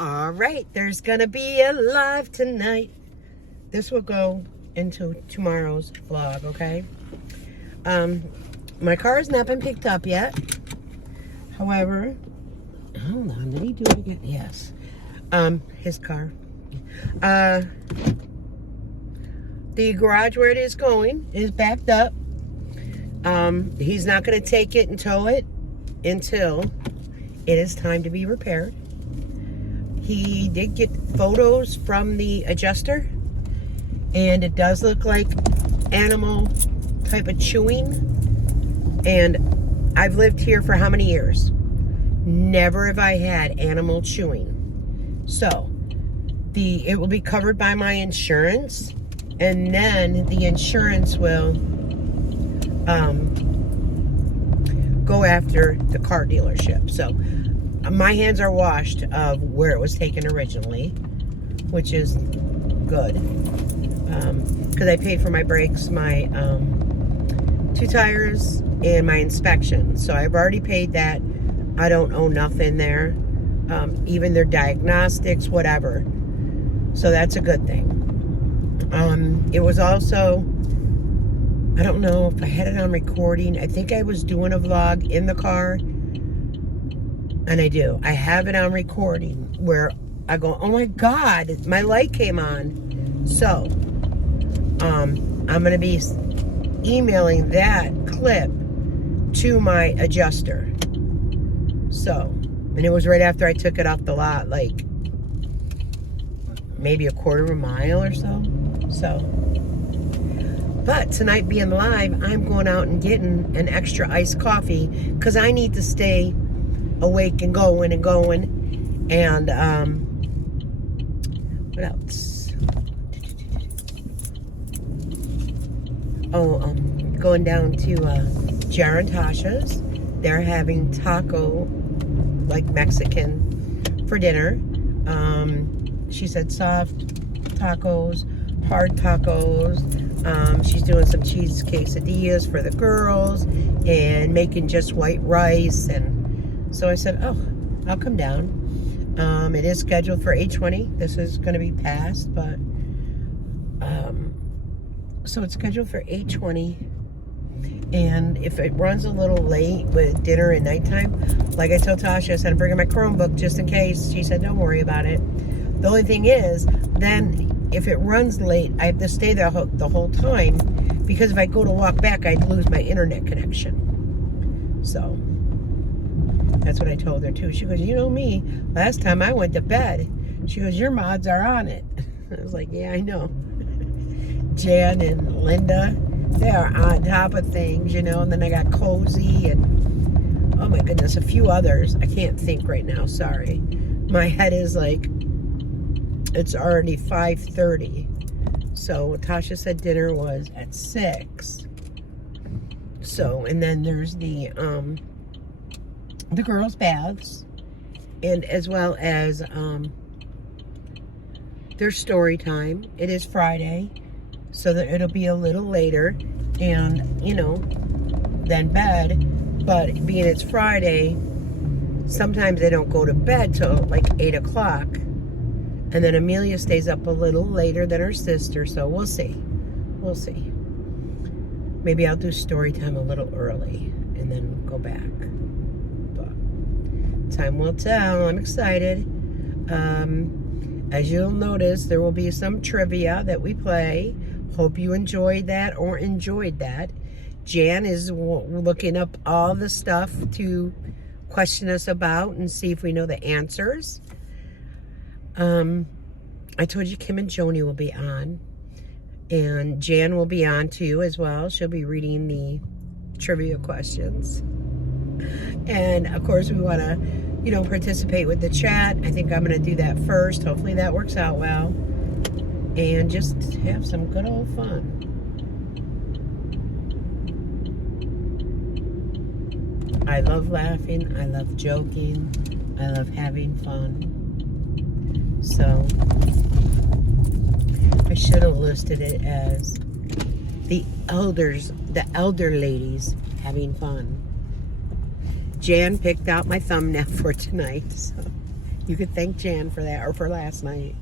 All right, there's gonna be a live tonight. This will go into tomorrow's vlog, okay? My car has not been picked up yet. However, hold on, did he do it again? Yes. His car. The garage where it is going is backed up. He's not gonna take it and tow it until it is time to be repaired. He did get photos from the adjuster, and it does look like animal type of chewing. And I've lived here for how many years? Never have I had animal chewing. So it will be covered by my insurance, and then the insurance will go after the car dealership. So my hands are washed of where it was taken originally, which is good, because I paid for my brakes, my 2 tires, and my inspection. So I've already paid that. I don't owe nothing there, even their diagnostics, whatever. So that's a good thing. It was also, I don't know if I had it on recording. I think I was doing a vlog in the car. And I do. I have it on recording where I go, oh my God, my light came on. So, I'm going to be emailing that clip to my adjuster. So, and it was right after I took it off the lot, like maybe a quarter of a mile or so. So, but tonight being live, I'm going out and getting an extra iced coffee because I need to stay awake and going and going. And what else? Going down to Jar and Tasha's. They're having taco, like Mexican, for dinner. She said soft tacos, hard tacos. She's doing some cheese quesadillas for the girls and making just white rice. And so I said, oh, I'll come down. It is scheduled for 8:20. This is going to be past, but so it's scheduled for 8:20. And if it runs a little late with dinner and nighttime, like I told Tasha, I said I'm bringing my Chromebook just in case. She said, don't worry about it. The only thing is, then if it runs late, I have to stay there the whole time, because if I go to walk back, I'd lose my internet connection. So that's what I told her too. She goes, you know me, last time I went to bed, she goes, your mods are on it. I was like, yeah, I know. Jan and Linda, they are on top of things, you know. And then I got Cozy and, oh my goodness, a few others. I can't think right now, sorry. My head is like, it's already 5:30. So Tasha said dinner was at 6. So, and then there's the girls' baths, and as well as their story time. It is Friday, so that it'll be a little later, and you know, than bed. But being it's Friday, sometimes they don't go to bed till like 8 o'clock, and then Amelia stays up a little later than her sister. So we'll see. Maybe I'll do story time a little early and then go back. Time will tell. I'm excited. As you'll notice, there will be some trivia that we play. Hope you enjoyed that or enjoyed that. Jan is looking up all the stuff to question us about and see if we know the answers. I told you Kim and Joni will be on. And Jan will be on too as well. She'll be reading the trivia questions. And of course we want to, you know, participate with the chat. I think I'm going to do that first. Hopefully that works out well. And just have some good old fun. I love laughing. I love joking. I love having fun. So I should have listed it as the elder ladies having fun. Jan picked out my thumbnail for tonight, so You could thank Jan for that, or for last night.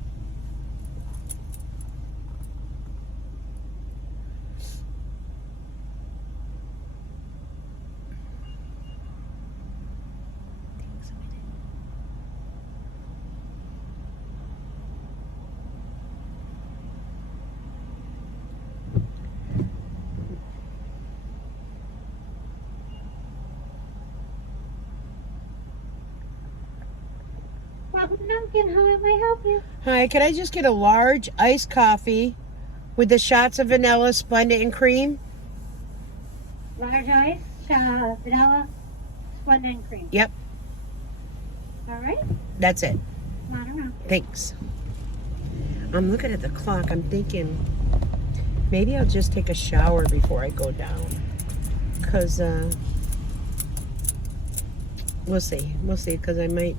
Welcome, Duncan. How may I help you? Hi, can I just get a large iced coffee with the shots of vanilla, Splenda, and cream? Large ice, vanilla, Splenda, and cream. Yep, All right. that's it. I don't know. Thanks. I'm looking at the clock. I'm thinking maybe I'll just take a shower before I go down. Because we'll see. We'll see, because I might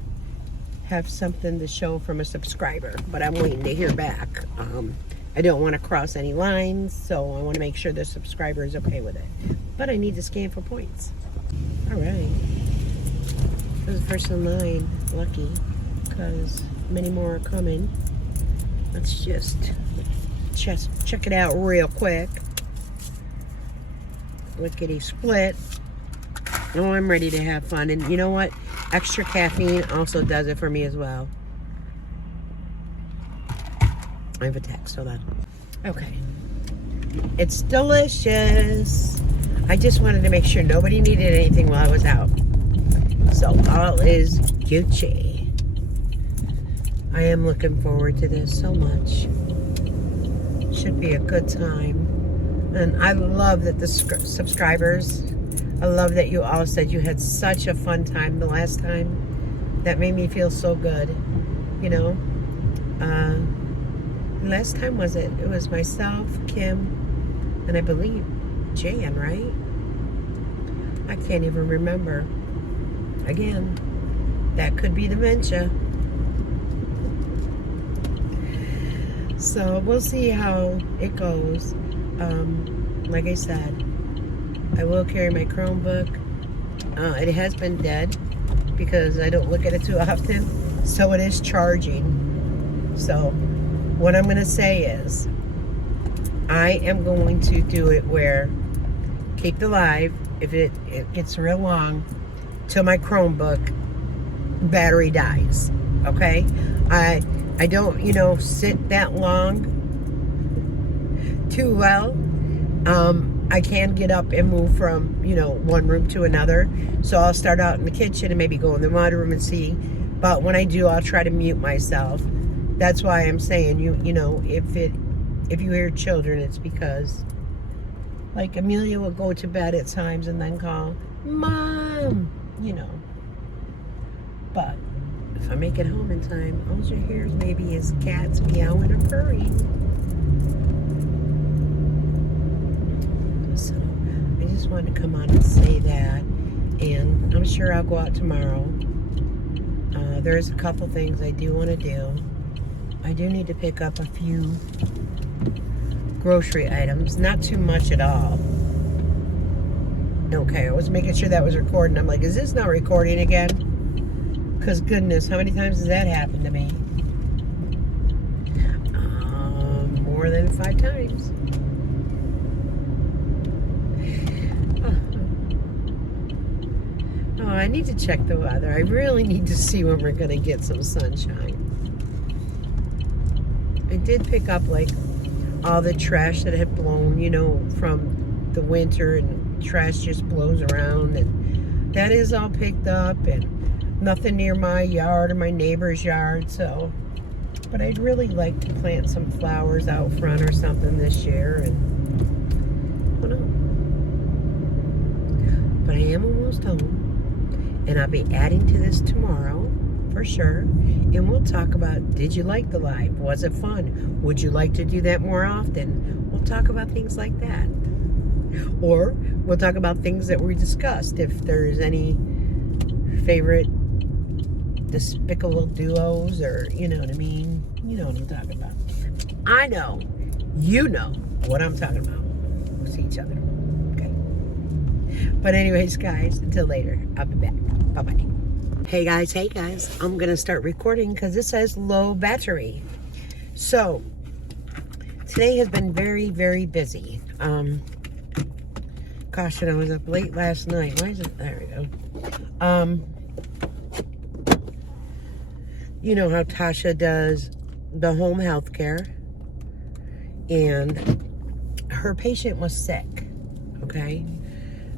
have something to show from a subscriber. But I'm waiting to hear back. I don't want to cross any lines, so I want to make sure the subscriber is okay with it. But I need to scan for points. All right. I was the first in line. Lucky, because many more are coming. Let's just check it out real quick. Lickety split. Oh, I'm ready to have fun. And you know what? Extra caffeine also does it for me as well. I have a text, hold on. Okay. It's delicious. I just wanted to make sure nobody needed anything while I was out. So all is Gucci. I am looking forward to this so much. Should be a good time. And I love that the subscribers, I love that you all said you had such a fun time the last time. That made me feel so good, you know. Last time was it was myself, Kim, and I believe Jan, right? I can't even remember. Again, that could be dementia. So we'll see how it goes. Like I said, I will carry my Chromebook. It has been dead because I don't look at it too often. So it is charging. So what I'm going to say is I am going to do it where keep the live if it gets real long till my Chromebook battery dies. Okay? I don't, sit that long too well. I can get up and move from, one room to another. So I'll start out in the kitchen and maybe go in the mud room and see. But when I do, I'll try to mute myself. That's why I'm saying, if you hear children, it's because, like, Amelia will go to bed at times and then call, Mom, But if I make it home in time, all you hear is maybe his cats meowing or purring. So I just wanted to come on and say that. And I'm sure I'll go out tomorrow. There's a couple things I do want to do. I do need to pick up a few grocery items. Not too much at all. Okay, I was making sure that was recording. I'm like, is this not recording again? Because goodness, how many times has that happened to me? More than 5 times. Oh, I need to check the weather. I really need to see when we're going to get some sunshine. I did pick up, like, all the trash that had blown, from the winter, and trash just blows around, and that is all picked up, and nothing near my yard or my neighbor's yard, so. But I'd really like to plant some flowers out front or something this year, and I don't know. But I am almost home, and I'll be adding to this tomorrow, for sure. And we'll talk about, did you like the live? Was it fun? Would you like to do that more often? We'll talk about things like that. Or we'll talk about things that we discussed. If there's any favorite despicable duos, or you know what I mean? You know what I'm talking about. I know. You know what I'm talking about. We'll see each other. Okay. But anyways, guys, until later, I'll be back. Bye-bye. Hey guys, I'm gonna start recording because it says low battery. So today has been very, very busy. Gosh, and I was up late last night. Why is it? There we go. You know how Tasha does the home health care, and her patient was sick. Okay,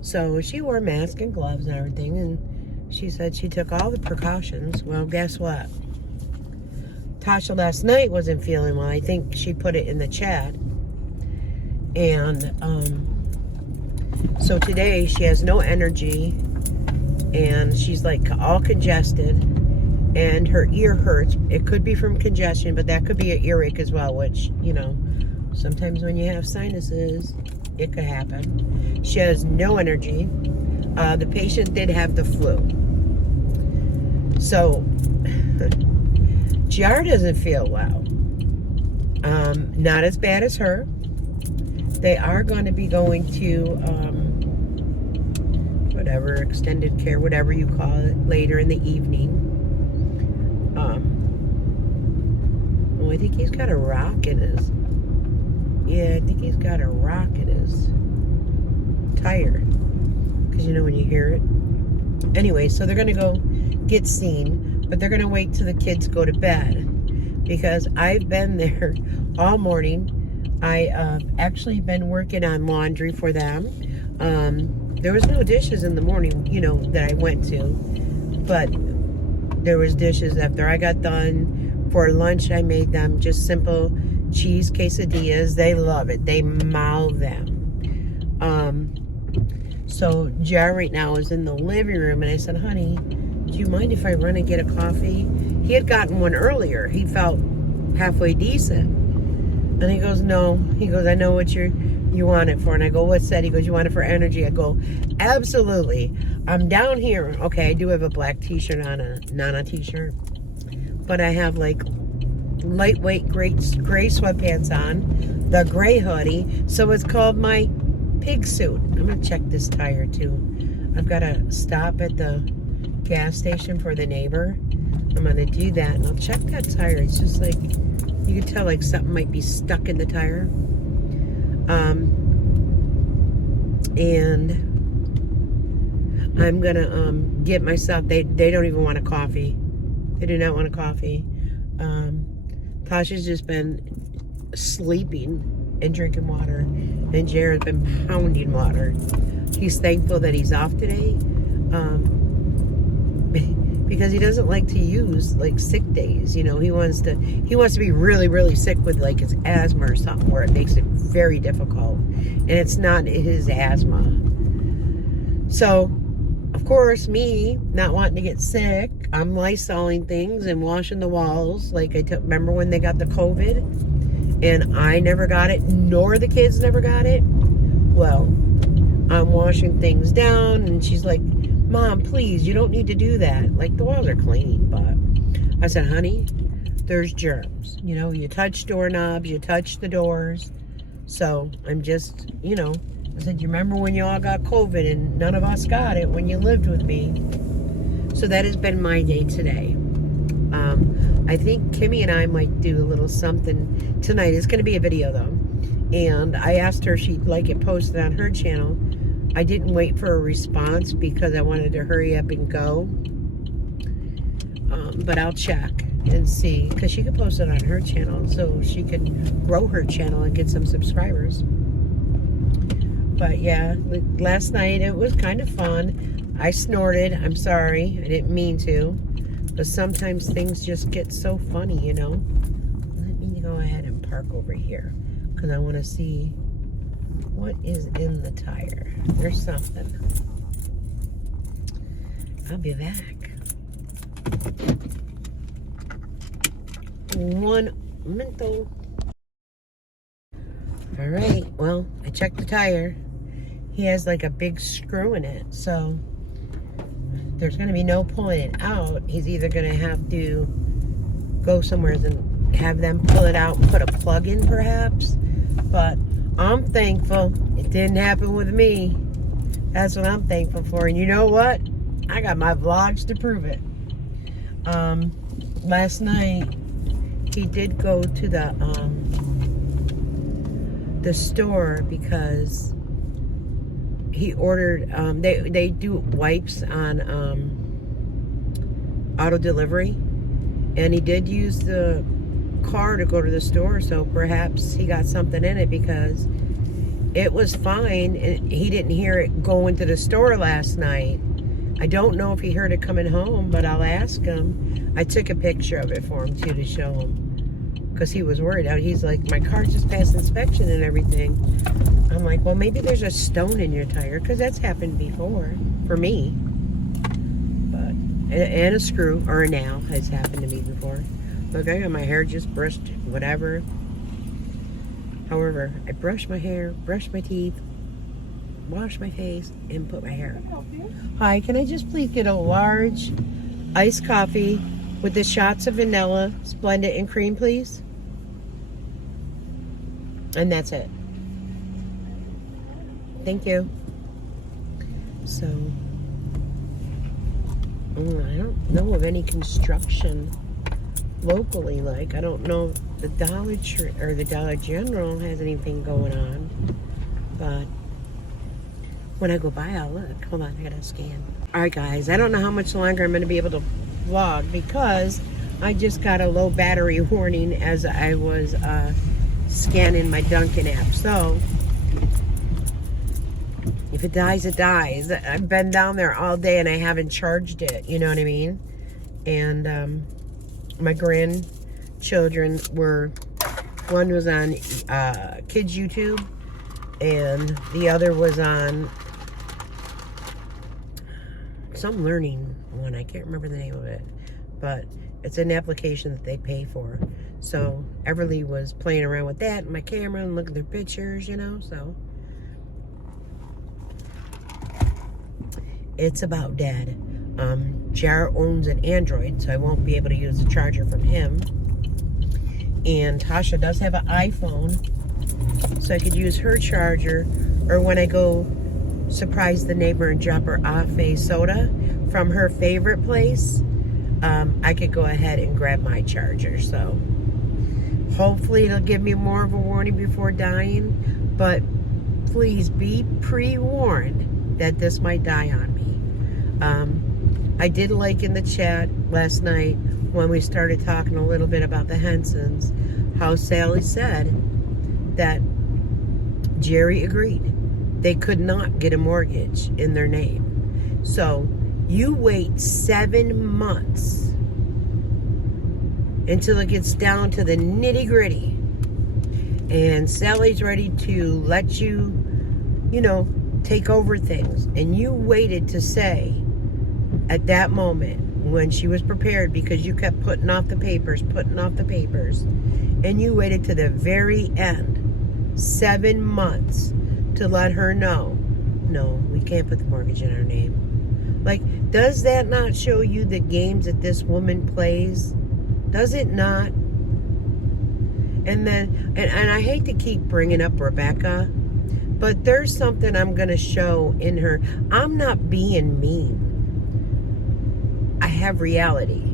so she wore a mask and gloves and everything, and she said she took all the precautions. Well, guess what? Tasha last night wasn't feeling well. I think she put it in the chat. And so today she has no energy, and she's like all congested, and her ear hurts. It could be from congestion, but that could be an earache as well, which, you know, sometimes when you have sinuses, it could happen. She has no energy. The patient did have the flu. So, JR doesn't feel well. Not as bad as her. They are going to be going to, whatever, extended care, whatever you call it, later in the evening. Oh, I think he's got a rock in his, yeah, I think he's got a rock in his tire. Because you know when you hear it. Anyway, so they're going to go get seen, but they're going to wait till the kids go to bed. Because I've been there all morning. I actually been working on laundry for them. There was no dishes in the morning, you know, that I went to. But there was dishes after I got done. For lunch, I made them just simple cheese quesadillas. They love it. They mouth them. So Jar right now is in the living room, and I said, honey, do you mind if I run and get a coffee? He had gotten one earlier. He felt halfway decent. And he goes, no. He goes, I know what you want it for. And I go, what's that? He goes, you want it for energy? I go, absolutely. I'm down here. Okay, I do have a black t-shirt on, a Nana t-shirt. But I have like lightweight gray sweatpants on, the gray hoodie. So it's called my pig suit. I'm going to check this tire too. I've got to stop at the gas station for the neighbor. I'm going to do that, and I'll check that tire. It's just like, you can tell like something might be stuck in the tire. And I'm going to get myself, they don't even want a coffee. They do not want a coffee. Tasha's just been sleeping and drinking water, and Jared's been pounding water. He's thankful that he's off today, because he doesn't like to use like sick days. You know, he wants to be really, really sick with like his asthma or something, where it makes it very difficult, and it's not his asthma. So, of course, me not wanting to get sick, I'm Lysoling things and washing the walls. Like remember when they got the COVID, and I never got it, nor the kids never got it? Well, I'm washing things down, and she's like, Mom, please, you don't need to do that. Like, the walls are clean, but I said, honey, there's germs. You know, you touch doorknobs, you touch the doors. So I'm just, you know, I said, you remember when you all got COVID and none of us got it when you lived with me? So that has been my day today. I think Kimmy and I might do a little something tonight. It's going to be a video, though. And I asked her if she'd like it posted on her channel. I didn't wait for a response because I wanted to hurry up and go. But I'll check and see, because she could post it on her channel so she can grow her channel and get some subscribers. But yeah, last night it was kind of fun. I snorted. I'm sorry. I didn't mean to. But sometimes things just get so funny, you know. Let me go ahead and park over here, because I want to see what is in the tire. There's something. I'll be back. One minute. All right, well, I checked the tire. He has like a big screw in it, so there's going to be no pulling it out. He's either going to have to go somewhere and have them pull it out and put a plug in, perhaps. But I'm thankful it didn't happen with me. That's what I'm thankful for. And you know what? I got my vlogs to prove it. Last night he did go to the store because he ordered, they do wipes on auto delivery, and he did use the car to go to the store, so perhaps he got something in it because it was fine and he didn't hear it go into the store last night. I don't know if he heard it coming home, but I'll ask him. I took a picture of it for him too to show him because he was worried. He's like, my car just passed inspection and everything. I'm like, well, maybe there's a stone in your tire, because that's happened before for me. But and a screw or a nail has happened to me before. Look, I got my hair just brushed, whatever. However, I brush my hair, brush my teeth, wash my face, and put my hair. Hi, can I just please get a large iced coffee with the shots of vanilla, Splendid, and cream, please? And that's it. Thank you. So, I don't know of any construction locally. Like, I don't know if the Dollar Tree or the Dollar General has anything going on. But when I go by, I'll look. Hold on, I gotta scan. Alright guys, I don't know how much longer I'm gonna be able to vlog because I just got a low battery warning as I was scanning my Dunkin' app. So if it dies, it dies. I've been down there all day and I haven't charged it, you know what I mean? And my grandchildren were, one was on kids YouTube and the other was on some learning one. I can't remember the name of it, but it's an application that they pay for. So Everly was playing around with that and my camera and looking at their pictures, you know. So it's about Dad. Jar owns an Android, so I won't be able to use the charger from him. And Tasha does have an iPhone, so I could use her charger, or when I go surprise the neighbor and drop her off a soda from her favorite place, I could go ahead and grab my charger. So hopefully it'll give me more of a warning before dying, but please be pre-warned that this might die on me. I did like in the chat last night when we started talking a little bit about the Hensons, how Sally said that Jerry agreed they could not get a mortgage in their name. So you wait 7 months until it gets down to the nitty-gritty, and Sally's ready to let you, you know, take over things, and you waited to say at that moment when she was prepared, because you kept putting off the papers, and you waited to the very end, 7 months, to let her know, no, we can't put the mortgage in our name. Like, does that not show you the games that this woman plays? Does it not? And then, and I hate to keep bringing up Rebecca, but there's something I'm going to show in her. I'm not being mean. I have reality.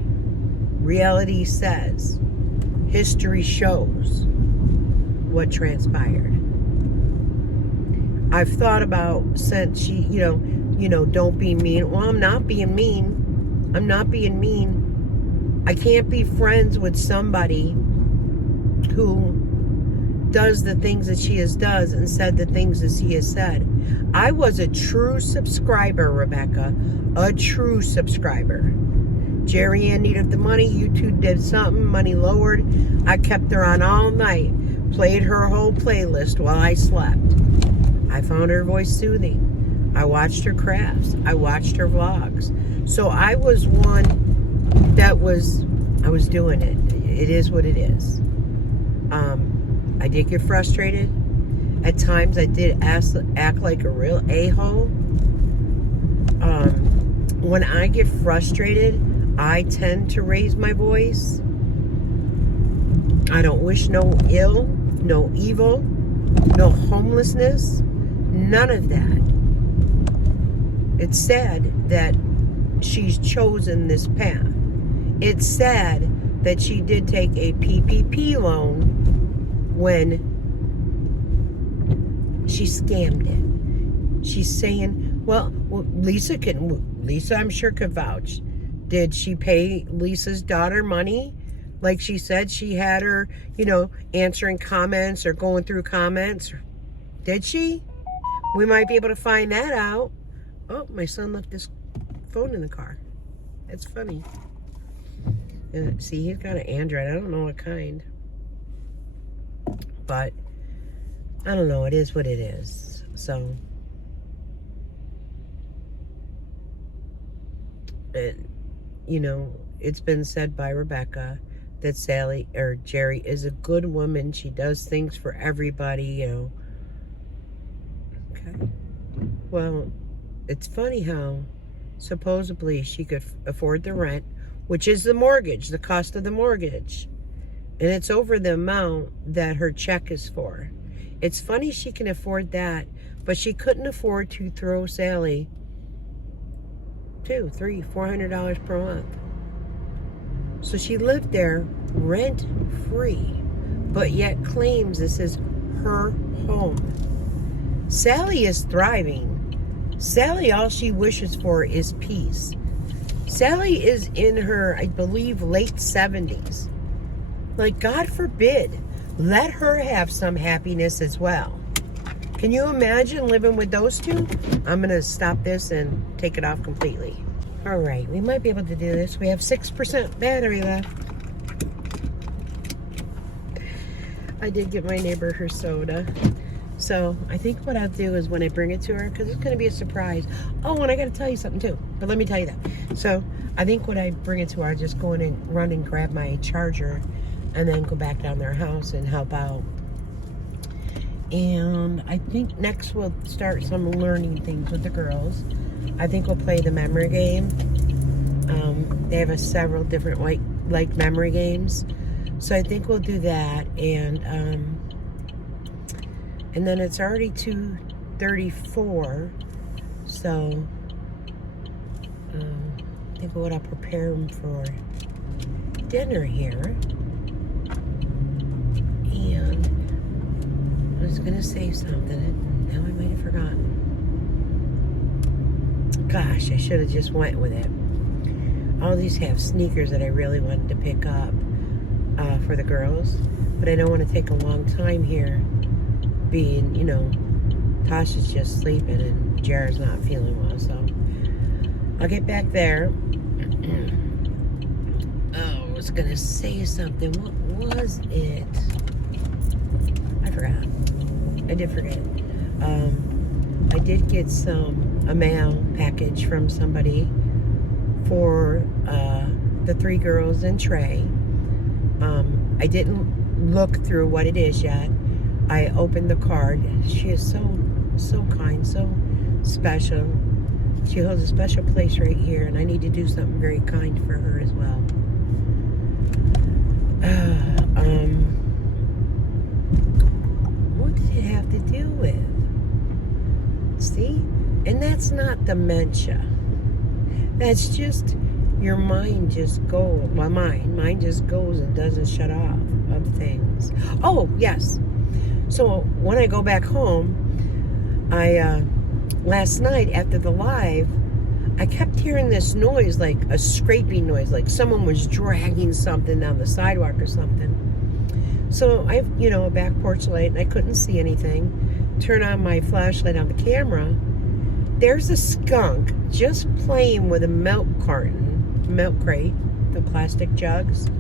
Reality says, history shows what transpired. I've thought about, since she, you know, don't be mean. Well, I'm not being mean. I'm not being mean. I can't be friends with somebody who does the things that she has does and said the things that she has said. I was a true subscriber, Rebecca. A true subscriber. Jerry Ann needed the money. YouTube did something. Money lowered. I kept her on all night. Played her whole playlist while I slept. I found her voice soothing. I watched her crafts. I watched her vlogs. So I was one that was doing it. It is what it is. I did get frustrated. At times I did act like a real a-hole. When I get frustrated, I tend to raise my voice. I don't wish no ill, no evil, no homelessness, none of that. It's sad that she's chosen this path. It's sad that she did take a PPP loan when she scammed it. She's saying, well, Lisa, I'm sure could vouch. Did she pay Lisa's daughter money? Like she said she had her, answering comments or going through comments. Did she? We might be able to find that out. Oh, my son left his phone in the car. That's funny. See, he's got an Android. I don't know what kind. But, I don't know. It is what it is. So, it's been said by Rebecca that Jerry is a good woman. She does things for everybody, Okay. Well, it's funny how supposedly she could afford the rent, which is the mortgage, the cost of the mortgage. And it's over the amount that her check is for. It's funny she can afford that, but she couldn't afford to throw Sally $200, $300, $400 per month. So she lived there rent-free, but yet claims this is her home. Sally is thriving. Sally, all she wishes for is peace. Sally is in her, I believe, late 70s. Like, God forbid, let her have some happiness as well. Can you imagine living with those two? I'm going to stop this and take it off completely. All right, we might be able to do this. We have 6% battery left. I did give my neighbor her soda. So I think what I'll do is when I bring it to her, because it's going to be a surprise. Oh, and I got to tell you something too. But let me tell you that. So I think when I bring it to her, I'll just go in and run and grab my charger and then go back down their house and help out. And I think next we'll start some learning things with the girls. I think we'll play the memory game. They have several different like memory games. So I think we'll do that. And then it's already 2:34. So I think what I'll prepare them for dinner here. And I was going to say something, and now I might have forgotten. Gosh, I should have just went with it. All these have sneakers that I really wanted to pick up for the girls, but I don't want to take a long time here being, Tasha's just sleeping and Jared's not feeling well, so I'll get back there. Oh, I was going to say something. What was it? I forgot. I did forget. I did get a mail package from somebody for the 3 girls and Trey. I didn't look through what it is yet. I opened the card. She is so kind, so special. She holds a special place right here, and I need to do something very kind for her as well. What did it have to do with? See? And that's not dementia. That's just your mind just goes. My mind just goes and doesn't shut off of things. Oh, yes. So when I go back home, last night after the live, I kept hearing this noise, like a scraping noise, like someone was dragging something down the sidewalk or something. So I have, a back porch light, and I couldn't see anything. Turn on my flashlight on the camera. There's a skunk just playing with a milk crate, the plastic jugs.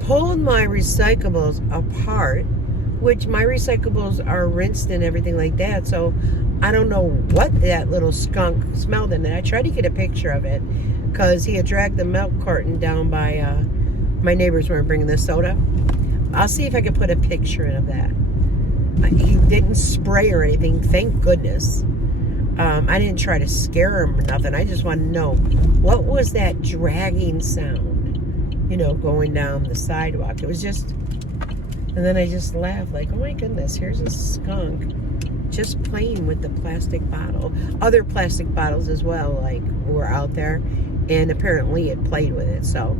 Pulled my recyclables apart, which my recyclables are rinsed and everything like that, so I don't know what that little skunk smelled in it. I tried to get a picture of it because he had dragged the milk carton down by my neighbors were bringing the soda. I'll see if I can put a picture in of that. He didn't spray or anything, thank goodness. I didn't try to scare him or nothing. I just want to know, what was that dragging sound, going down the sidewalk? It was just, and then I just laughed like, oh my goodness, here's a skunk just playing with the plastic bottle. Other plastic bottles as well, like, were out there. and apparently it played with it. So,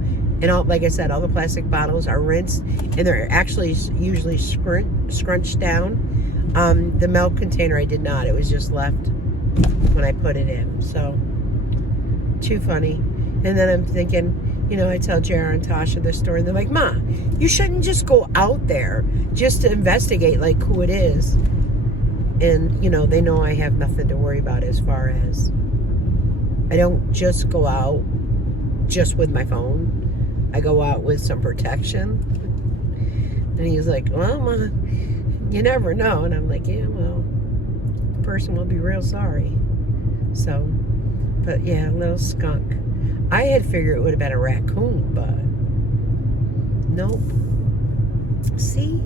and all, like I said, all the plastic bottles are rinsed, and they're actually usually scrunched down. The milk container I did not. It was just left when I put it in. So, too funny. And then I'm thinking, you know, I tell Jara and Tasha the story, and they're like, Ma, you shouldn't just go out there just to investigate, like, who it is. And, you know, they know I have nothing to worry about as far as, I don't just go out just with my phone. I go out with some protection. And he's like, well, Ma, you never know. And I'm like, yeah, well, the person will be real sorry. So, but yeah, a little skunk. I had figured it would have been a raccoon, but nope. See?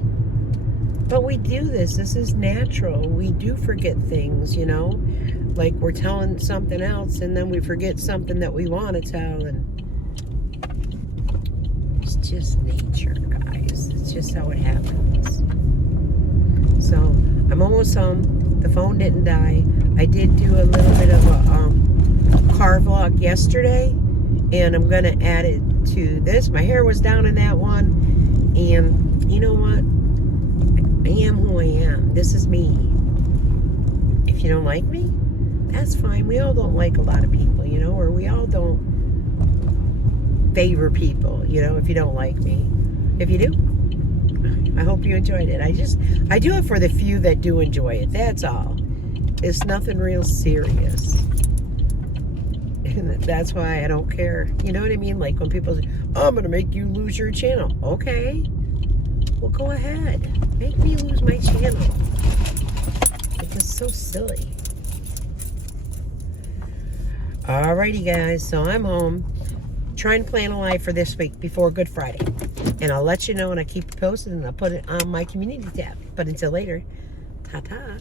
But we do this. This is natural. We do forget things, you know? Like we're telling something else and then we forget something that we want to tell, and it's just nature, guys. It's just how it happens. So I'm almost home. The phone didn't die. I did do a little bit of a car vlog yesterday, and I'm gonna add it to this. My hair was down in that one, and you know what? I am who I am. This is me. If you don't like me, that's fine. We all don't like a lot of people, you know, or we all don't favor people, you know, if you don't like me. If you do, I hope you enjoyed it. I do it for the few that do enjoy it. That's all. It's nothing real serious. And that's why I don't care. You know what I mean? Like when people say, oh, I'm going to make you lose your channel. Okay. Well, go ahead. Make me lose my channel. It's just so silly. Alrighty, guys. So I'm home. Trying to plan a live for this week before Good Friday. And I'll let you know, and I keep you posted, and I'll put it on my community tab. But until later, ta-ta.